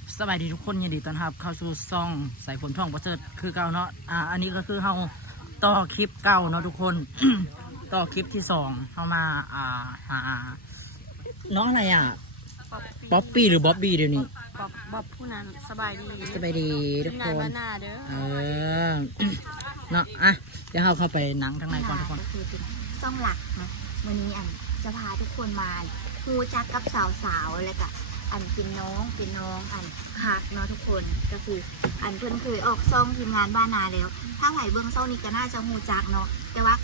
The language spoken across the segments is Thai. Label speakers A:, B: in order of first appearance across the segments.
A: สบายดีทุกคนยินดีต้อนรับเข้าสู่ซ่องสายฝนท่องประเสริฐคือเก่าเนาะอันนี้ก็คือเฮาต่อคลิปเก่าเนาะทุกคน ต่อคลิปที่2เฮามาหาน้องอะไรป๊อปปี้หรือบ๊อบบี้เดี๋ยวนี้
B: บ๊อบผู้นั้นสบายดี
A: สบายดีทุกคน
B: หน้าเด้อ
A: เนาะเดี๋ยวเฮาเข้าไปหนังข้างในก่อนทุกคน
C: คือเป็นซ่องหลักนะวันนี้จะพาทุกคนมาฮูจักกับสาวๆแล้วก็เป็นน้องฮักเนาะทุกคนก็คือเพิ่นเคยออกซ่องทีมงานบ้านนาแล้วถ้าไผ่เบื้องซ่องนี้ก็น่าจะฮูจักเนาะแต่ว่า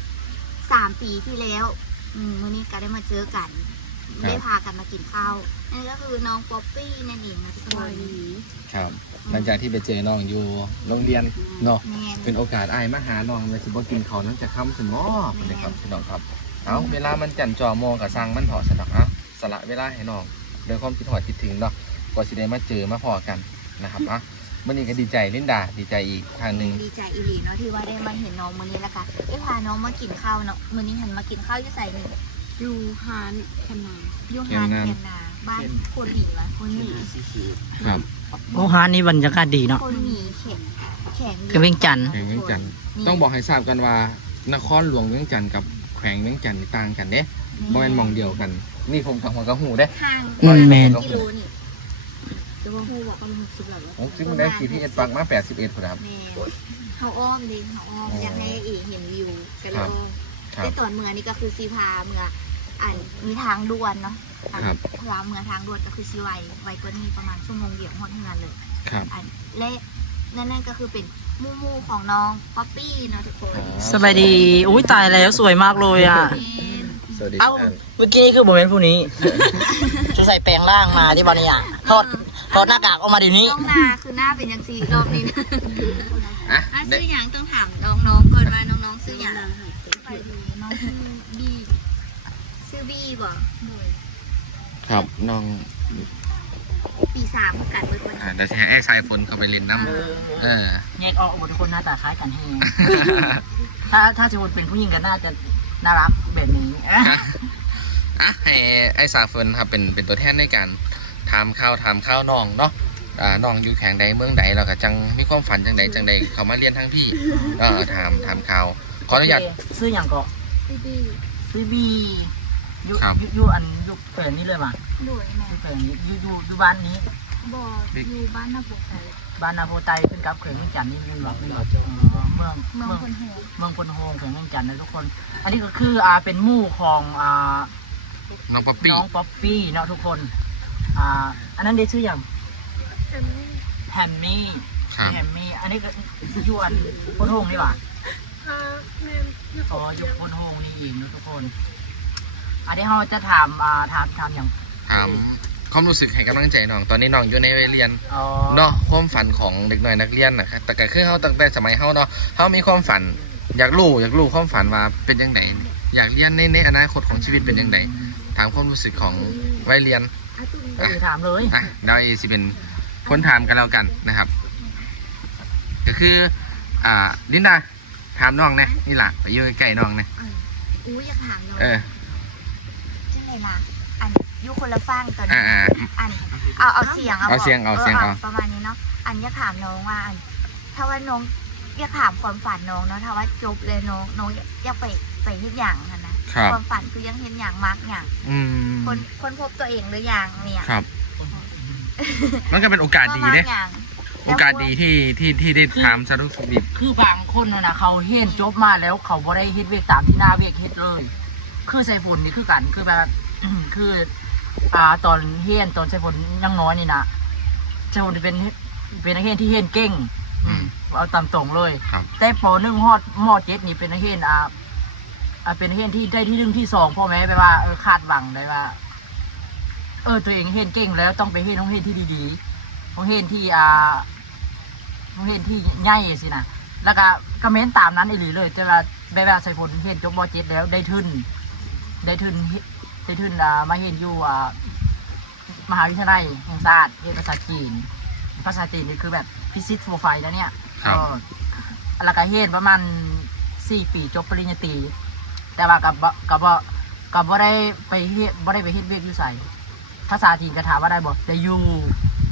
C: 3 ปีที่แล้วมื้อนี้ก็ได้มาเจอกันได้พากันมากินข้าวนั่นก็คือน้องป๊อปปี้นั่นเองนะทุกคน
D: ครับหลังจากที่ไปเจอน้องอยู่โรงเรียนเนาะเป็นโอกาสมาหาน้องเลยสิบ่กินข้าวนั่งจากค่ำสมอนะครับพี่น้องครับเอาเวลามันจันจ่อมองกับสร้างมันถอดสลักสละเวลาให้น้องโดยความคิดหอดคิดถึงเนาะก็สิได้มาเจอมาพอกันนะครับมื่อนี้ก็ดีใจลินดาดีใจอีกทางหนึ่ง
C: ดีใจอีหลีเนาะที่ว่าได้มาเห็นน้องมื้อนี้แล้วค่ะได้พาน้องมากินข้าวเนาะมื้อนี้หันมากินข้าวอยู่ใส่หนึ่ง
B: อยู่ฮานแคนนา
C: อยู่ฮานแคนนาบ้านคนหนีวะคนหนี
D: ครับ
A: โอ้ฮานนี่บรรยากาศดีเนาะ
C: คนหนีแข็ง
A: คือเวียงจันทร์
D: ต้องบอกให้ทราบกันว่านครหลวงเวียงจันทร์กับแขวงเวียงจันทร์ต่างกันเด้บ่แม่นมองเดียวกันนี่ผมกับหัวกระหูได้
C: ห่าง
A: แม่น
C: กิโลนี่จะว่าฮู้บอกว่า60แบบว่า
D: ซึ่งมันได้ GPS ปักมา81ครับ
C: เขาอ้อมดิเขาอ้อมอยากให้เห็นวิวกันเลยแต่ตอนเมืองนี่ก็คือซีพาเมืองมีทางด่วนเนาะพาเมืองทางด่วนก็คือซีไวกว่านี้ประมาณชั่วโมงเดียวหมดเงินเลยและนั่นก็คือเป็นมู่ของน้องป๊อปปี้เนาะทุกคน
A: สบายดีอุ้ยตายแล้วสวยมากเลยเอ้าเมื่อกี้คือโมเมนต์ผู้นี้จะใส่แปลงร่างมาที่บอลนี่ถอดหน้ากากออกมาเดี๋ยวนี้
C: น้องนาคือหน้าเป็นยังซีรอบนี้ชื่ออย่างต้องถามน้องๆก่อนว่าน้องๆชื่ออย่างน้องชื่อบี้ชื่อบี้บ่
D: ครับน้อง
C: ปี3เหมือนกันเลยคน
D: เดี๋ยวจะให้สายฝนเข้าไปเล่นน้ำ
A: แยกออกหมดทุกคนหน้าตาคล้ายกันแฮงถ้าจะเป็นผู้หญิงกันน่าจะน่ารักแบบนี้
D: ให้ไอ้สายฝนครับเป็นตัวแทนในการถามข้าวน้องเนาะน้องอยู่แข่งใดเมืองใดแล้วก็จังมีความฝันจังใดเขามาเรียนทั้งพี่ถามข่าวขออนุญาต
A: ซื้ออย่างก็ซื้อบีอยู่แปลงนี้เลยมั้ยแปลงนี้อยู่บ้านนี้
C: อยู่บ้านนาโพไต
A: เป็นกับเขื่อนเวียงจันทร์นี่เป็นแบบเมืองพนโฮงเขื่อนเวียงจันทร์นะทุกคนอันนี้ก็คือเป็นหมู่ของ
D: น้องป๊อป
A: ปี้เนาะทุกคนอันนั้นได้ชื่ออย่างแฮมมี่อันนี้ก็อยู่พนโฮงนี่หว่าอยู่พนโฮงนี่เองนะทุกคนอันนี้เราจะถามอย่าง
D: ความรู้สึกให้กำลังใจน้องตอนนี้น้องอยู่ในวัยเรียนเนาะความฝันของเด็กน้อยนักเรียนนะครับแต่ก็คือเขาตั้งแต่สมัยเขาเนาะเขามีความฝันอยากรู้ความฝันว่าเป็นยังไงอยากเรียนในอนาคตของชีวิตเป็นยังไงถามความรู้สึกของวัยเรียน
A: ถามเลย
D: ได้สิเป็นคนถามกันแล้วกันนะครับก็คือลินดาถามน้องเนี่ยนี่แหละไปอยู่ใกล้น้องเนี่ย
C: อยากถามน้องชื่ออะไรนะอยู่คนละฟังตอนนี้เอาเสียงประมาณนี้เนาะอยากถามน้องว่าถ้าว่าน้องอยากถามความฝันน้องเนาะถ้าว่าจบเลยน้องอยากไปเฮ็ดอย่างนะความฝันคือยังเห็นอย่างมากอย่างคนพบตัวเองหรืออย่างเนี่ย
D: ครับมันก็เป็นโอกาสดีเนี่ยโอกาสดีที่ได้ถามสรุปสุด
A: คือบางคนนะเขาเห็นจบมาแล้วเขาบ่ได้เฮ็ดเวกตามที่หน้าเวกเฮ็ดเลยคือใส่ฝนนี่คือกันคือแบบคือตอนเฮียนตอนใช้ฝนยังน้อยนี่นะใช้ฝนเป็นนักเฮียนที่เฮียนเก่งเอาตามตรงเลยแต่ป.1 ม.7นี่เป็นนักเฮียนเป็นนักเฮียนที่ได้ที่1ที่2พ่อแม่ไปว่าคาดหวังได้ว่าตัวเองเฮียนเก่งแล้วต้องไปเฮียนโรงเรียนที่ดีๆโรงเรียนที่โรงเรียนที่ใหญ่สินะแล้วก็คอมเมนต์ตามนั้นอีหลีเลยแต่ว่าแบบใช้ฝนเฮียนจบม.7แล้วได้ทุนมาเห็นอยู่มหาวิทยาลัยแห่งชาติเรียนภาษาจีนนี่คือแบบพิซิตโปรไฟล์แล้วเนี่ยแล้วก็เห็นประมาณ4 ปีจบปริญญาตรีแต่ว่ากับบ่ได้ไปเฮ็ดเวียกอยู่ไสภาษาจีนก็ถามว่าได้บ่ได้อยู่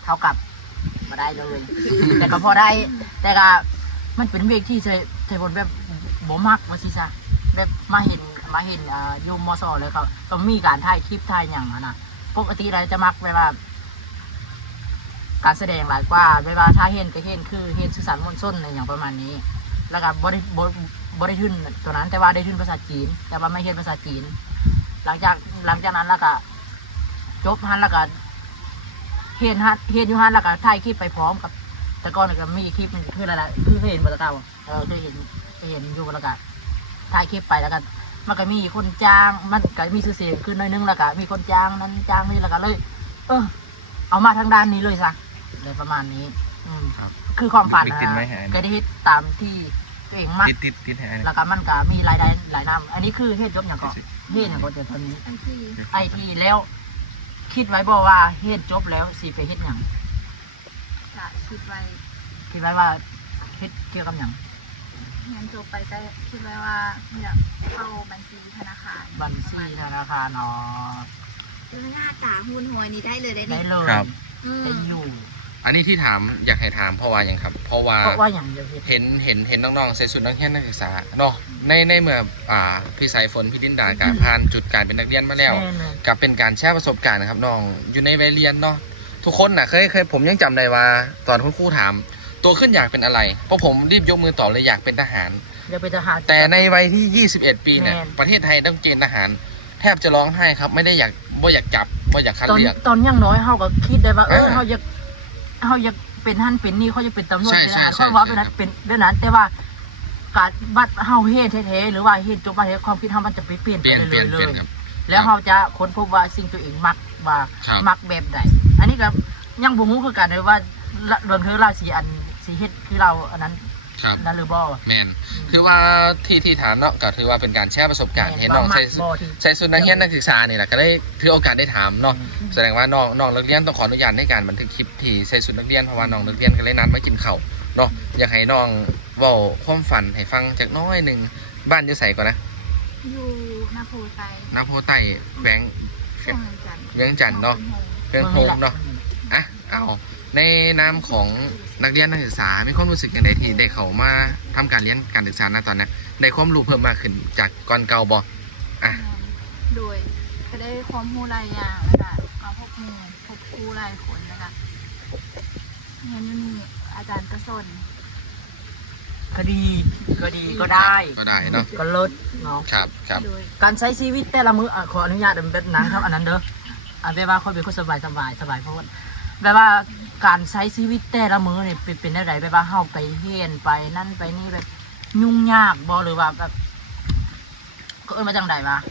A: เท่ากับมาได้เลย แต่ก็พอได้ แต่ก็มันเป็นเวกที่ใช้ผลแบบบ่มักว่าสิซะแบบมาเห็นโยมมอสอเลยเขาต้องมีการถ่ายคลิปถ่ายอย่างนะปกติเราจะมักเวลาการแสดงหลายกว่าเวลาถ้าเห็นก็เห็นคือเห็นสื่อสารมวลชนในอย่างประมาณนี้ แล้วก็บริทุนตัวนั้นแต่ว่าได้ทุนภาษาจีนแต่ว่าไม่เห็นภาษาจีนหลังจากนั้นแล้วก็จบฮันแล้วก็เห็นอยู่ฮันแล้วก็ถ่ายคลิปไปพร้อมกับแต่ก่อนก็มีคลิปมันคืออะไรล่ะคือเห็นบรรยากาศเคยเห็นอยู่บรรยากาศถ่ายคลิปไปแล้วก็มันก็มีคนจ้างมันก็มีชื่อเสียงขึ้นหน่อยนึงแล้วก็มีคนจ้างนั้นจ้างนี่แล้วก็เลยเอามาทางด้านนี้เลยซะเลยประมาณนี้คือความฝันนะก็ได้เฮ็ดตามที่ตัวเองมัก
D: ติด
A: แล้วก็มันก็มีรายได้หลายน้ำอันนี้คือเฮ็ดจบอย่างก็เฮ็ดอย่างก็เดี๋ยวตอนนี้ไอทีแล้วคิดไว้บอกว่าเฮ็ดจบแล้วสิไปเฮ็ดอย่าง
B: จะคิดไว้
A: ว่าเฮ็ดเกี่ยวกับอย่าง
B: งั้นจบไปก็คิดไว้ว่าอยากเข้าบัญชีธนาคาร
A: อ๋อ
C: หน้าตาหุ่นหอยนี่ได้เลย
A: ได้เลยได้อยู่
D: อันนี้ที่ถามอยากให้ถามเพราะว่าอย่างครับเพราะว่า
A: อย่างเดียว
D: เห็นน้องๆใส่ชุดนักเรียนนักศึกษาเนาะในเมื่อพี่สายฝนพี่ดินดาการผ่านจุดการเป็นนักเรียนมาแล้วกับเป็นการแชร์ประสบการณ์นะครับน้องอยู่ในวัยเรียนเนาะทุกคนน่ะเคยผมยังจำได้ว่าตอนคุณครูถามโตขึ้นอยากเป็นอะไรเพราะผมรีบยกมือตอบเลยอยากเป็นทหารแต่ในวัยที่21 ปีเนี่ยประเทศไทยต้องเกณฑ์ทหารแทบจะร้องไห้ครับไม่ได้อยากจับอยากคัดเลือก
A: ตอนยังน้อยเฮาก็คิดได้ว่าเฮาอยากเป็นท่านเป็นนี่เขาจะเป็นตำรวจเป็นทหารเขาว่าเป็นนั้นเป็นเรื่องนั้นแต่ว่าการบัดเฮาเฮ็ดแท้ๆหรือว่าเฮ็ดจบมาความคิดเฮามันจะไปเปลี่ยนไปเลยแล้วเฮาจะค้นพบว่าสิ่งตัวเองมักแบบใดอันนี้ก็ยังบ่ฮู้คือกันเลยว่าเรื่องเธอราศีอันสิเฮ็ดคือเราอันนั้นนั่นหรือบ่
D: แม่นคือว่าที่ฐานเนาะก็ถือว่าเป็นการแชร์ประสบการณ์เห็นน้องใส่สุดนักเรียนนักศึกษานี่แหละก็ได้ถือโอกาสได้ถามเนาะแสดงว่าน้องนักเรียนต้องขออนุญาตในการบันทึกคลิปที่ใส่สุดนักเรียนเพราะว่าน้องนักเรียนก็เลยนัดมากินข้าวเนาะอยากให้น้องเว้าความฝันให้ฟังจากน้อยนึงบ้านอยู่ไสก่อนนะ
B: อยู่นาโพไต
D: แขวงเวียงจันทน์เนาะเวียงโฮมเนาะเอาในนามของนักเรียนนักศึกษามีความรู้สึกอย่างไรที่ได้เข้ามาทำการเรียนการศึกษาณตอนนี้ได้ความรู้เพิ่มมากขึ้นจากก่อนเก่าบ่
B: โดยก็ได้ความรู้หลายอย่างแล้วก็เอาพบครูหลายคนแล้วก็เรียนอยู่นี่อาจารย์ก็สอน
A: ก็ดีก็ได้
D: เนาะ
A: ก็ลดเนาะ
D: ครับ
A: การใช้ชีวิตแต่ละมื้อขออนุญาตแบบนั้นครับอันนั้นเด้อแปลว่าค่อยเป็นคนสบายเพราะว่าแปลว่าการใช้ชีวิตแต่ละมื้อเนี่ยเป็นได้ไรแปลว่าเฮาไปเฮียนไปนั่นไปนี่แบบยุ่งยากบ่หรือว่าแบบก็มาจังไดวะ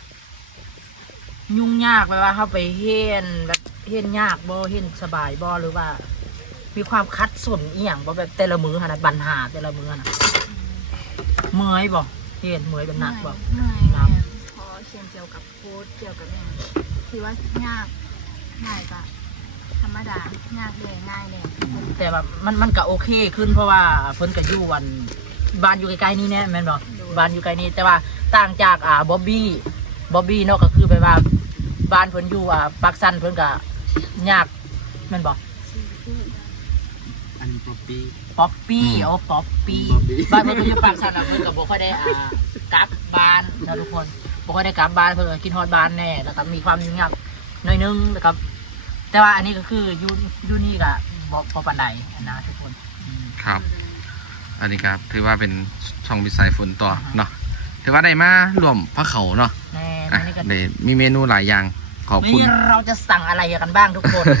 A: ยุ่งยากแปลว่าเฮาไปเฮียนแบบเฮียนยากบ่เฮียนสบายบ่หรือว่ามีความคัดสนอีหยังบ่แบบแต่ละมื้อหั่นน่ะปัญหาแต่ละมื้อน่ะเมื่อยบ่เฮียนเมื่อยเป็นหนักบ่
B: เมื่อยพอเขียนเกี่ยวกับโค้ดเกี่ยวกับอย่างที่ว่ายากง่ายก็ธรรมดายากเลยง่ายเลย
A: แต่แบบมันก็โอเคขึ้นเพราะว่าเพิ่นก็อยู่วันบ้านอยู่ใกล้ๆนี่แน่แม่นบ่บ้านอยู่ใกล้นี่แต่ว่าต่างจากบ๊อบบี้เนาะก็คือแบบว่าบ้านเพิ่นอยู่ปักซันเพิ่นก็ยากแม่นบ่
D: อันนี้ป๊อปปี้
A: ป๊อปปี้บ้านเพิ่นก็อยู่ปักซันเพิ่นก็บ่ค่อยได้กลับบ้านนะทุกคนบ่ค่อยได้กลับบ้านเพิ่นก็คิดฮอดบ้านแน่แล้วก็มีความยุ่งยากหน่อยนึงนะครับแต่ว่าอันนี้ก็คือยูนี่ก็บ่ปานใดนะทุกคน
D: ครับอันนี้ครับถือว่าเป็นช่องวิสัยฝนต่อเนาะถือว่าได้มารวมพระเขาเนาะได้มีเมนูหลายอย่างขอบคุณ
A: เราจะสั่งอะไรกันบ้างทุกคน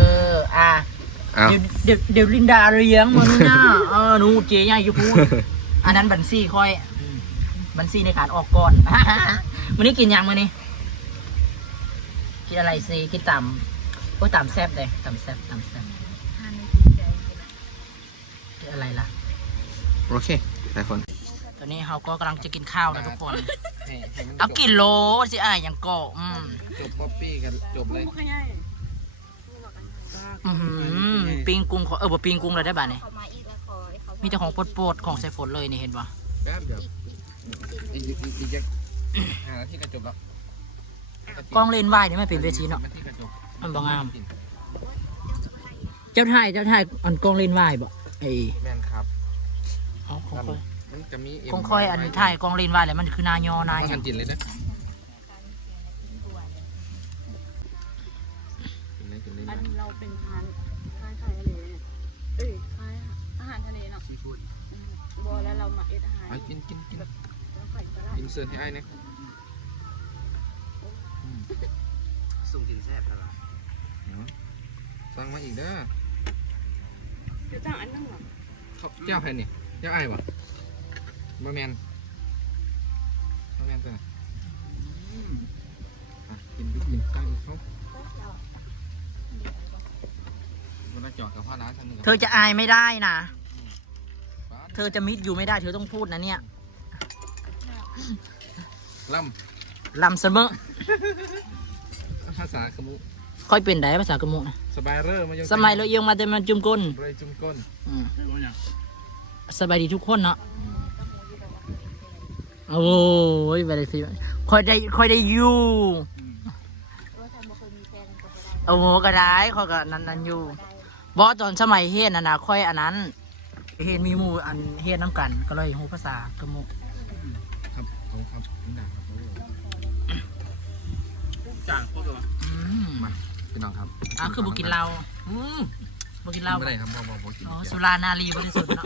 A: เดี๋ยวลินดาเลี้ยงมันนี่นะหนูเจ๊ใหญ่อยู่พูดอันนั้นบัญชีค่อยบัญชีในการออกก่อนวันนี้กินยังมื้อนี้กินอะไรสิกินต่ำโอ้ต่ำแซ่บเลยต่ำแซ่บอะไรล่ะ
D: โอเคหลายคน
A: ตอนนี้เขาก็กำลังจะกินข้าวนะทุกคนเอากินโลสิอย่างเกาะ
D: จบป๊อปปี้กันจบเลย
A: ปิงกุ้งบ่ปิงกุ้งเลยได้บ้านนี่มีแต่ของโปรดของใส่ฝนเลยนี่เห็นป่ะ
D: แป๊บเดียวอีก5 นาทีก็จบแล้ว
A: กล้องเลนส์วายนี่ไม่เป็นเวทีเนาะมันบ่งามเจ้าถ่ายอันกองเล่นวายบ่ไอ้
D: แม่นครับ
A: เอาของคอย
D: มันจะมี
A: ของคอยอันถ่ายกองเล่นวายแล้วมันคือนายอนาย
D: ว่ากันจินเลยนะกินเลย
B: อั
D: นะ
B: นเราเป็นทานคล้ายทะเลเนี่ยเอ้ยคล้ายอาหารทะเลเนาะ
D: ซีฟู้ด
B: บัวแล้วเรามาเอ็ดอาหาร
D: กิน
B: แล้วไข่ปลาร้า
D: อินเสิร์ตให้ไอ้เนี่ย
E: สุ่มกินแซ่บตลอด
D: สั่งมาอีกเด้อ
B: เดี๋ยวจ้างอันนึงเหรอ
D: เจ้าใครนี่เจ้าไอ้วะมาแมนตัวไหนกินตั้งอีกเขาเวลาจอดกับพ่อร้านทางนึง
A: เธอจะอายไม่ได้นะเธอจะมิดอยู่ไม่ได้เธอต้องพูดนะเนี่ย
D: ล่
A: ลำเสมอ
D: ำภาษาขมุ
A: ค่อยเป็นได้ภาษากระมุนะ
D: สบายเร่อมา
A: สมัยเราเอียงมาแต่มันจุ่มก้น
D: เลยจุ่มก้น
A: อืมสบายดีทุกคนเนาะโอ้ยไปเลยสิค่อยได้อยู่
C: ว่าฉันบ่เคยมีแฟนก็บ่ได้
A: โอ้โหก็ได้ค่อยก็นั้นอยู่บอตอนสมัยเฮ็ดน่ะนะค่อยอันนั้นเฮ็ดมีหมู่อันเฮ็ดน้ำกัน ก็เลยฮู้ภาษากระมุ
D: ครับเอาครับนี่นะครับ
E: จางพวกเรา
A: มา
D: พี่น้องครับ
A: คือบุกินเหล้าบุกินเหล้า
D: ไม่ได้ครับบ่กิน
A: อ๋อสุรานารีบริสุทธิ์เนาะ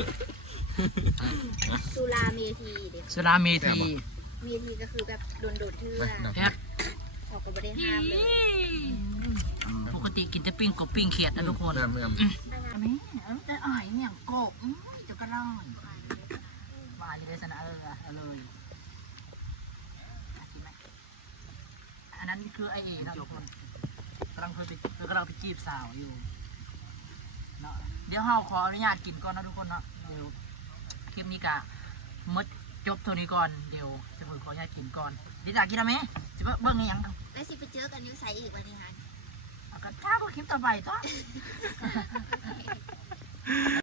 C: สุราเมธีเด้
A: สุราเมธี
C: เมธีก็คือแบบโดดๆเทื่อ
A: แซ่บ
C: เขาก็บ่ได้ห้ามเลย
A: ปกติกินแต่ปิ้งกบปิ้งเขียดนะทุกคน
D: เมื่อ
A: อันนี้แต่อ่อยเนี่ยโกบจะกระร่อนมาอยู่ในสนามเลยอันนั้นคือไอเอ๋นะทุกคนกำลังไปจีบสาวอยู่เนาะเดี๋ยวเราขออนุญาตกินก่อนนะทุกคนเนาะเดี๋ยวคลิปนี้กะมดจบตัวนี้ก่อนเดี๋ยวจะขออนุญาตกินก่อนเดี๋ยวจากกินอะไรไหมจะเบิ้งยัง
C: แล้วสิไปเจอกันอยู่ไสอีกวันนี้ฮะ
A: ก็ถ้าคลิปต่อไปต่อ